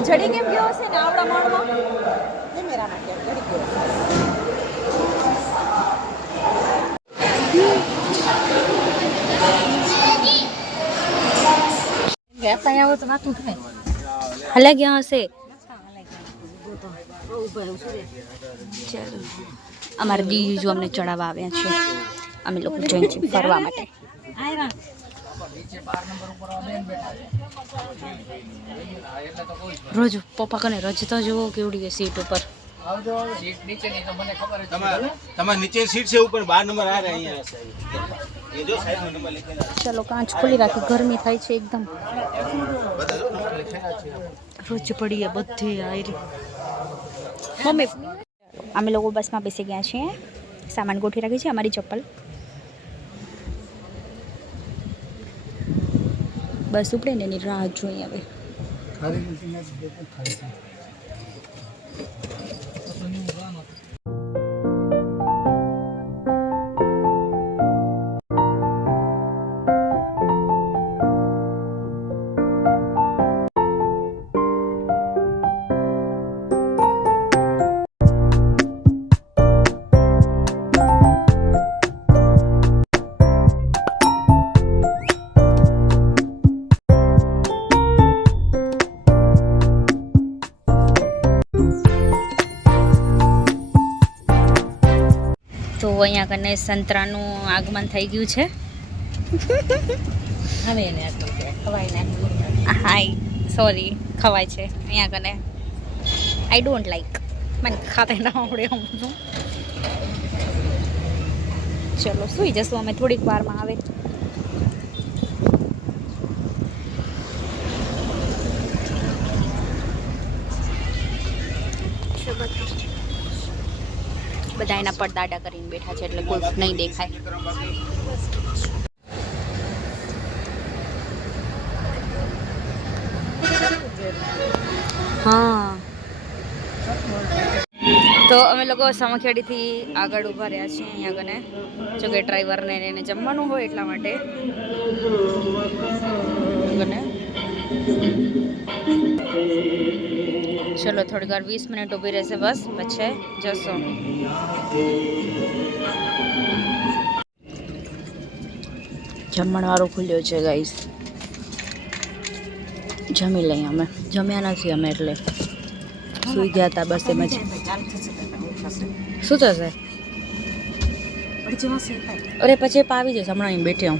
ભાઈ જડી કેમ ગયો હશે ને આવડા માળમાં કેમેરામાં કેમ જડી ગયો ગયા આવો તો નાતું થાય હલે ગયા હશે ચાલો અમારે દીદી જો અમને ચડાવવા આવ્યા છે અમે લોકો જઈએ છીએ ફરવા માટે રોજ પપ્પા કને રજતો જુઓ કેવડી સીટ ઉપર તમારે નીચે સીટ છે ઉપર 12 નંબર આ રહ્યા અહીંયા ये जो साइड में नंबर लिखेला चलो कांच खोली રાખી ગરમી થાય છે એકદમ રોજ પડી है બધી આયરી મમ્મી અમે લોકો બસમાં બેસી ગયા છીએ સામાન ગોઠવી રાખી છે અમારી ચપ્પલ બસ ઉપડે ને એની રાહ જોઈએ હવે તો અહીંયા કને સંતરાનું આગમન થઈ ગયું છે હવે એને આટલું ખવાઈ નાખ્યું હાય સોરી ખવાય છે અહીંયા કને આઈ ડોન્ટ લાઈક મને ખાતા ના આવડે એમ બધું ચલો સુઈ જશું અમે થોડીક વારમાં આવે બધા એના પર દાડા કરીને બેઠા છે એટલે કોઈ નહીં દેખાય હા તો અમે લોકો સામખિયાળીથી આગળ ઊભા રહ્યા છીએ અહીંયા કને જો કે ડ્રાઈવરને એને જમવાનું હોય એટલા માટે કને ચલો થોડી વાર 20 મિનિટ ઊભી રહેશે બસ પછી જશો જમણવારો ખુલ્યો છે ગાઈસ જમી લઈએ અમે જમ્યા નથી અમે એટલે સુઈ ગયા હતા બસ એમ જ શું થશે અરે પછી પાવી જશે હમણાં અહીં બેઠી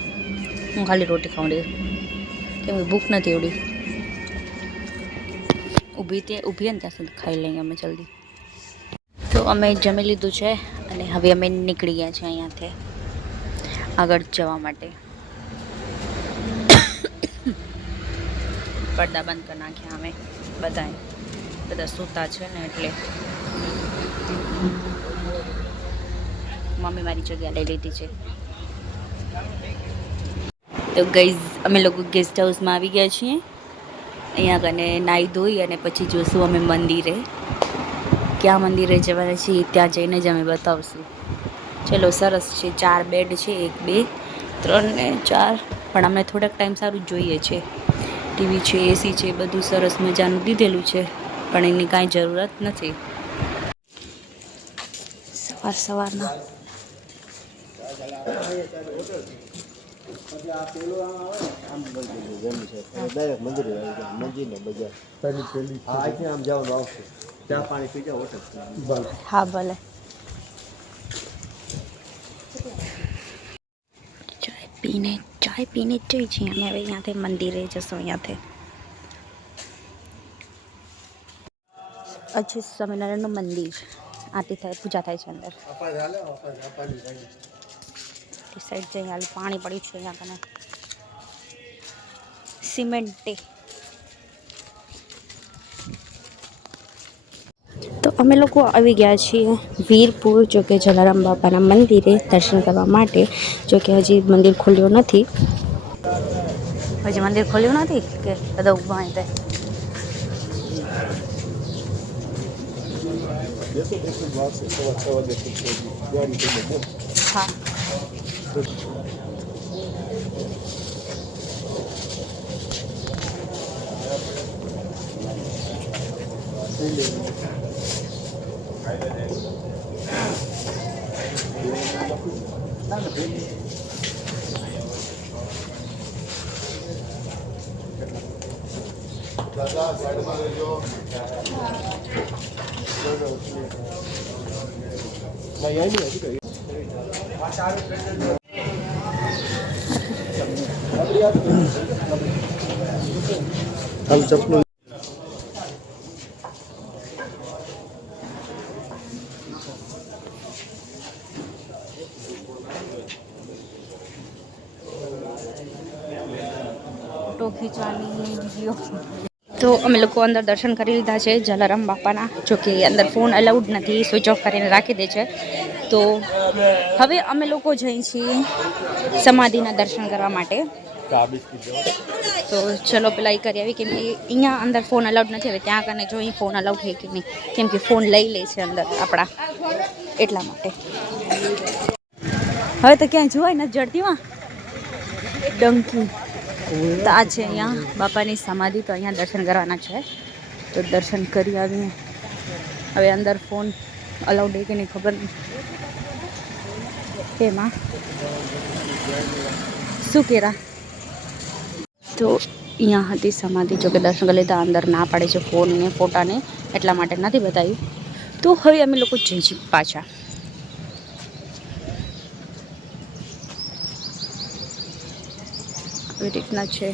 હું ખાલી રોટી ખાઉં દે કેમ ભૂખ નથી એવડી ઊભી ને ત્યાં સુધી ખાઈ લઈએ અમે જલ્દી તો અમે જમી લીધું છે અને હવે અમે નીકળી ગયા છીએ અહીંયાથી આગળ જવા માટે પડદા બંધ કરી નાખ્યા અમે બધા સૂતા છે ને એટલે મમ્મી મારી જગ્યા લઈ લીધી છે તો ગાઈઝ અમે લોકો ગેસ્ટ હાઉસમાં આવી ગયા છીએ અહીંયા કને નાહી ધોઈ અને પછી જોશું અમે મંદિરે ક્યાં મંદિરે જવાના છીએ ત્યાં જઈને જ અમે બતાવશું ચલો સરસ છે 4 બેડ છે 1 2 3 ને 4 પણ અમને થોડાક ટાઈમ સારું જોઈએ છે ટીવી છે એસી છે બધું સરસ મજાનું દીધેલું છે પણ એની કાંઈ જરૂરત નથી સવારના હા ભલે ચાય પીને જ જઈ છીએ અમે હવે અહીંયાથી મંદિરે જશું અહીંયાથી અચ્છી સ્વામિનારાયણનું મંદિર આરતી થાય પૂજા થાય છે અંદર સાઈડ જઈ હાલ પાણી પડ્યું છે અહીંયા કને સિમેન્ટે તો અમે લોકો આવી ગયા છીએ વીરપુર જો કે જલારામ બાપાના મંદિરે દર્શન કરવા માટે જો કે હજી મંદિર ખોલ્યું નથી હજી મંદિર ખોલ્યું નથી કે બધા ઊભા હોય હા हम चप्पल ફોટો ખીંચવાની વિડીયો. તો અમે લોકો અંદર દર્શન કરી લીધા છે જલારામ બાપાના. જો કે અંદર ફોન અલાઉડ નથી, સ્વિચ ઓફ કરીને રાખી દે છે. તો હવે અમે લોકો જઈએ છીએ સમાધિના દર્શન કરવા માટે. તો ચલો પેલા એ કરી આવી, કેમ કે અહીંયા અંદર ફોન અલાઉડ નથી. હવે ત્યાં કને જોઈ ફોન અલાઉડ છે કે નહીં, કેમ કે ફોન લઈ લે છે અંદર આપણા, એટલા માટે. હવે તો ક્યાંય જોવાય નથી જડતીમાં ડંકી. તો આ છે અહીંયા બાપાની સમાધિ. તો અહીંયા દર્શન કરવાના છે, તો દર્શન કરી આવીએ. હવે અંદર ફોન અલાઉડ છે કે નહીં ખબર નહીં. એમાં શું કહેરા. તો અહીંયા હતી સમાધિ. જો કે દર્શન કરી લીધા. અંદર ના પાડે છે ફોન ને ફોટાને, એટલા માટે નથી બતાવ્યું. તો હવે અમે લોકો જઈએ છીએ પાછા. આવી રીતના છે.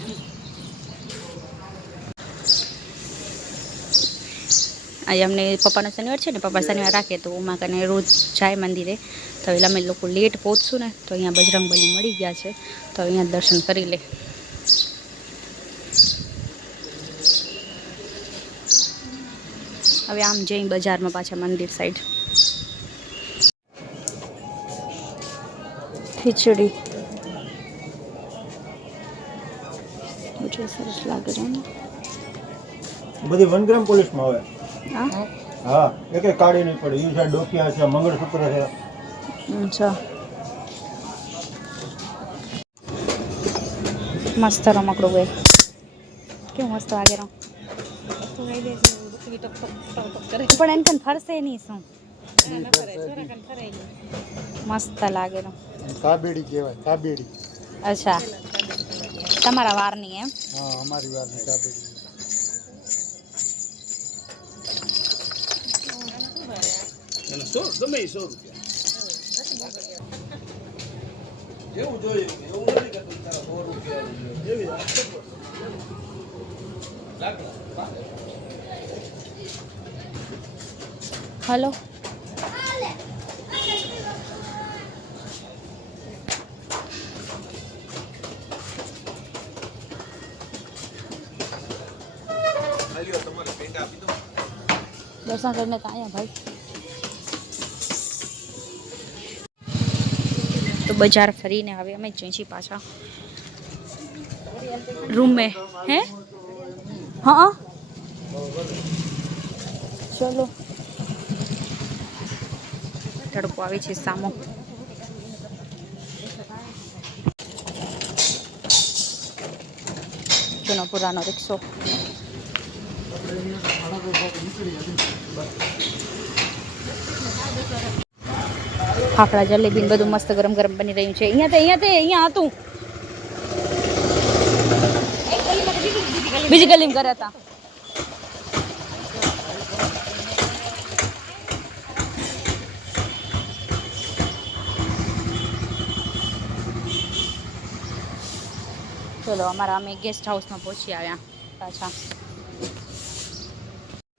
આજે અમને પપ્પાનો શનિવાર છે ને, પપ્પા શનિવાર રાખે તો ઉમા કને રોજ જાય મંદિરે. તો એટલે અમે લોકો લેટ પહોંચશું ને, તો અહીંયા બજરંગબલી મળી ગયા છે, તો અહીંયા દર્શન કરી લે. હવે આમ જઈ બજારમાં પાછા મંદિર સાઈડ. ખીચડી સરસ લાગે છે ને. બધી 1 ગ્રામ પોલીસમાં આવે. હા હા, એક કાઢી નહીં પડે. એ સાઈડ ડોકિયા છે, મંગળસૂત્ર છે. અચ્છા, મસ્ત રમકડું હોય. કેવું મસ્ત લાગે રમ. પણ એને કન ફરશે નહીં શું? મસ્ત લાગે રમ. કાબેડી કહેવાય, કાબેડી. અચ્છા, તમારા વારની એમ? હા, અમારી વારની કાબેડી. ગમે 100 રૂપિયા જેવું જોઈએ એવું નથી કરતું. તારા 100 રૂપિયા જેવી હલો, દર્શન કરીને તો આયા ભાઈ. તો બજાર ફરીને હવે અમે જઈએ છીએ પાછા રૂમ में. હે હા ચલો. તડકો આવે છે સામો. જૂનો પુરાનો રિક્ષો. ફાફડા જલેબી બધું મસ્ત ગરમ ગરમ બની રહ્યું છે. અહીંયા હતું બીજી ગલીમાં કર્યા હતા. ચલો અમારા અમે ગેસ્ટ હાઉસમાં પહોંચી આવ્યા પાછા.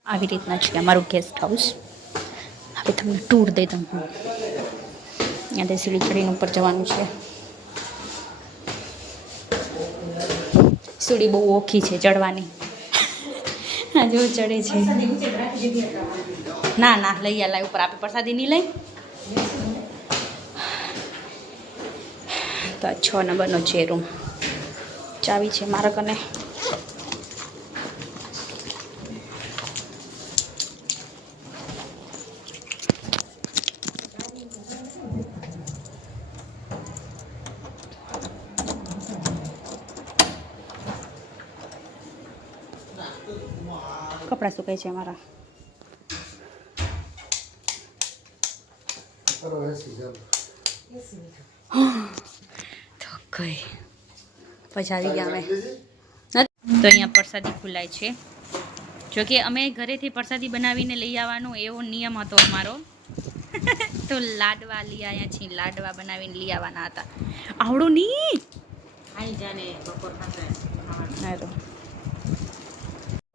આવી રીતના છે અમારું ગેસ્ટ હાઉસ. હવે તમને ટૂર દઈ દઉં. ત્યાંથી સીડી ચડીને ઉપર જવાનું છે. સીડી બહુ ઓખી છે ચડવાની. હા જો ચડે છે. ના ના લઈ આ લાય ઉપર આપે પ્રસાદી નહીં લઈ. તો 6 નંબરનો છે રૂમ. ચાવી છે મારા કને. કપડાં સુકાય છે અમારા. તો કઈ પછી આવી ગયા અમે તો અહીંયા પ્રસાદી ખુલાય છે. જોકે અમે ઘરેથી પ્રસાદી બનાવીને લઈ આવવાનો એવો નિયમ હતો અમારો. તો લાડવા લઈ આવ્યા છીએ, લાડવા બનાવીને લઈ આવવાના હતા. આવડું નહીં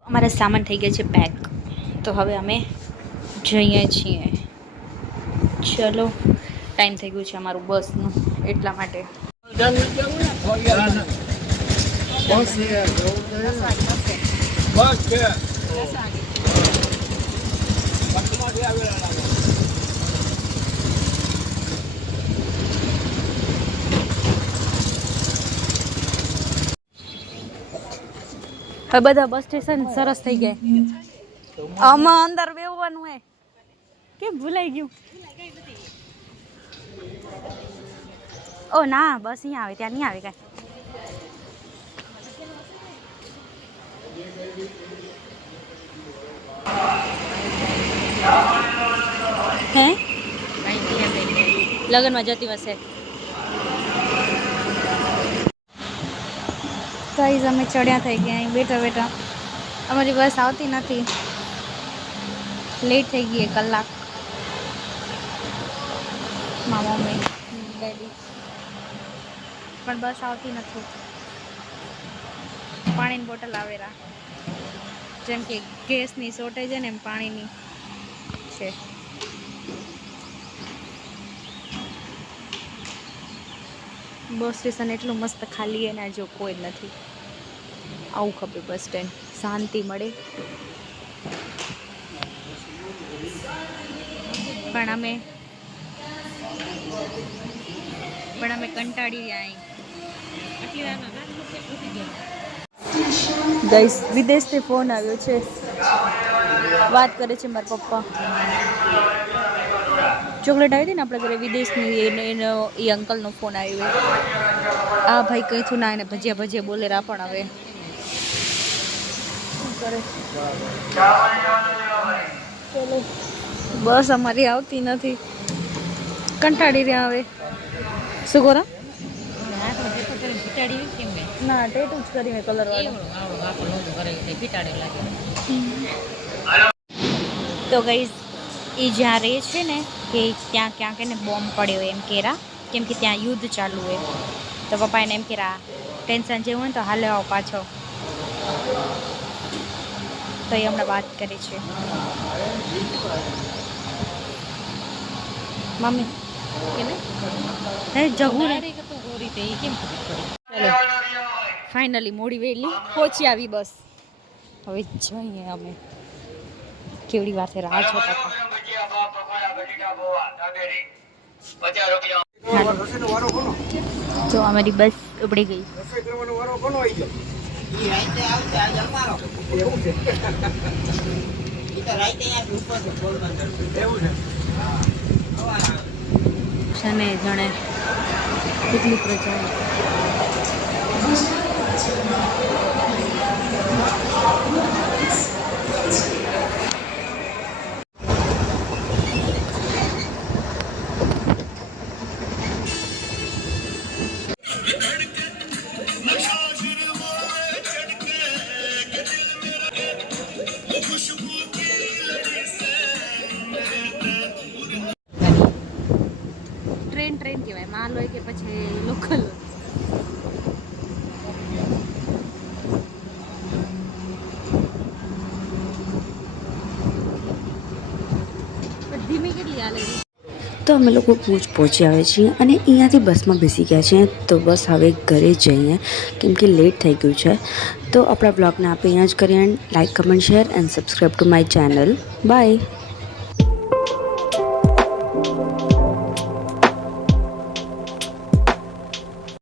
અમારા સામાન થઈ ગયા છે પેક. તો હવે અમે જઈએ છીએ. ચલો ટાઈમ થઈ ગયું છે અમારું બસનું, એટલા માટે. હવે બધા બસ સ્ટેશન સરસ થઈ ગયા. આમાં અંદર બેસવાનું હે કેમ ભૂલાઈ ગયું? ઓ ના, બસ અહીંયા આવે ત્યાં નહીં આવે કાંઈ. હે લગ્નમાં જતી હશે. ગાઈઝ અમે ચડ્યા થઈ ગયા અહીં બેઠા બેઠા. અમારી બસ આવતી નથી, લેટ થઈ ગઈ 1 કલાક. મારા મમ્મી ડેડી પણ બસ આવતી નથી. પાણીની બોટલ આવેરા, જેમ કે ગેસની શોર્ટેજ છે ને એમ પાણીની છે. બસ સ્ટેશન એટલું મસ્ત ખાલી એના જો કોઈ જ નથી. આવું ખબર બસ સ્ટેન્ડ, શાંતિ મળે. પણ અમે કંટાળી ગયા. ગાઈસ વિદેશથી ફોન આવ્યો છે, વાત કરે છે મારા પપ્પા. ચોકલેટ આવી હતી ને આપણે ઘરે વિદેશની, એ અંકલનો ફોન આવ્યો. આ ભાઈ કંઈ થયું ના, એને ભજીયા ભજીયા બોલે રા. પણ હવે શું કરે? ચલો બસ અમારી આવતી નથી, કંટાળી રહ્યા હવે. શું કરો? ના ટેટુ જ કરીને કલર વાળો. તો ગાઈસ એ જ્યાં રહે છે ને કે ત્યાં ક્યાંક એને બોમ્બ પડ્યો એમ કેરા, કેમ કે ત્યાં યુદ્ધ ચાલુ હોય. તો પપ્પા એને એમ કેરા ટેન્શન જેવું હોય ને તો હાલે આવો પાછો. તો એ હમણાં વાત કરે છે મમ્મી. જવું ફાઇનલી મોડી વહેલી પહોંચી આવી બસ. હવે જઈએ અમે. કેવડી વાતે રાહ જોતા હતા. તો અમારી બસ ઉપડી ગઈ. શને જાણે કેટલી પ્રજા. ટ્રેન કહેવાય, માલ હોય કે પછી લોકલ હોય. ધીમી કેટલી હાલે. તો અમે લોકો ભુજ પહોંચી આવે છીએ અને અહીંયાથી બસમાં બેસી ગયા છીએ. તો બસ હવે ઘરે જઈએ કેમ કે લેટ થઈ ગયું છે. તો આપણા બ્લોગને આપણે અહીંયા જ કરીએ. Like, comment, share and subscribe to my channel. By.